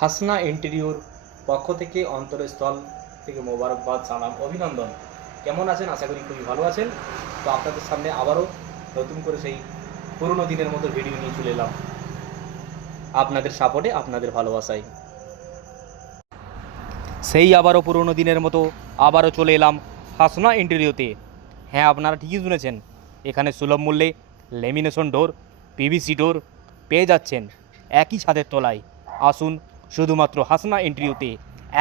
Hasna interior পক্ষ থেকে অন্তরস্থল থেকে মোবারকবাদ, সালাম, অভিনন্দন। কেমন আছেন? আশা করি খুবই ভালো আছেন। তো আপনাদের সামনে আবারও নতুন করে সেই পুরনো দিনের মতো ভিডিও নিয়ে চলে এলাম, আপনাদের সাপোর্টে, আপনাদের ভালোবাসায়। সেই আবারও পুরনো দিনের মতো আবারও চলে এলাম হাসনা ইন্টেরিয়তে। হ্যাঁ, আপনারা ঠিকই শুনেছেন, এখানে সুলভ মূল্যে লেমিনেশন ডোর, পিভিসি ডোর পেয়ে যাচ্ছেন একই ছাদের তলায়। আসুন শুধুমাত্র হাসনা ইন্টেরিয়তে,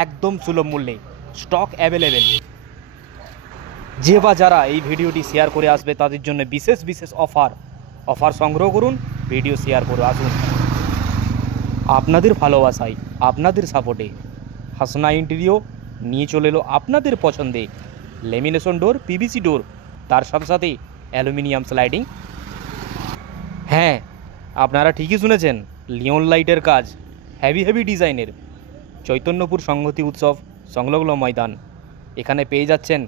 একদম সুলভ মূল্যে, স্টক অ্যাভেলেবেল। যে বা যারা এই ভিডিওটি শেয়ার করে আসবে তাদের জন্য বিশেষ বিশেষ অফার সংগ্রহ করুন, ভিডিও শেয়ার করে আসুন। আপনাদের ভালোবাসায়, আপনাদের সাপোর্টে হাসনা ইন্টেরিয়র নিয়ে চলে এলো আপনাদের পছন্দে লেমিনেশন ডোর, পিভিসি ডোর, তার সাথে সাথে অ্যালুমিনিয়াম স্লাইডিং। হ্যাঁ, আপনারা ঠিকই শুনেছেন, লিওন লাইটের কাজ, হেভি ডিজাইনের, চৈতন্যপুর সংহতি উৎসব সংলগ্ন ময়দান। এখানে পেয়ে যাচ্ছেন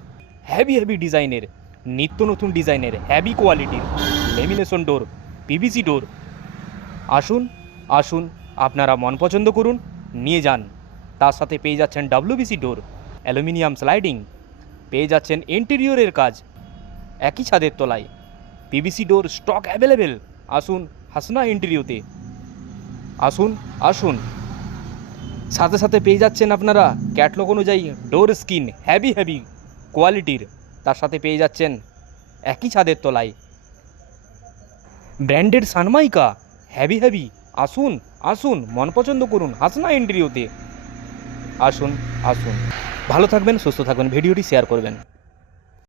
হেভি ডিজাইনের, নিত্য নতুন ডিজাইনের, হেভি কোয়ালিটির লেমিনেশন ডোর, পিভিসি ডোর। আসুন আপনারা মন পছন্দ করুন, নিয়ে যান। তার সাথে পেয়ে যাচ্ছেন ডাব্লিউবিসি ডোর, অ্যালুমিনিয়াম স্লাইডিং, পেয়ে যাচ্ছেন ইন্টেরিয়রের কাজ একই ছাদের তলায়, পিভিসি ডোর স্টক অ্যাভেলেবেল। আসুন হাসনা ইন্টেরিয়রতে, আসুন। সাথে সাথে পেয়ে যাচ্ছেন আপনারা ক্যাটলগ অনুযায়ী ডোর স্ক্রিন, হেভি কোয়ালিটির, তার সাথে পেয়ে যাচ্ছেন একই ছাদের তলায় ব্র্যান্ডেড সানমাইকা, হেভি। আসুন মন পছন্দ করুন হাসনা ইন্টেরিয়রতে। আসুন। ভালো থাকবেন, সুস্থ থাকবেন, ভিডিওটি শেয়ার করবেন।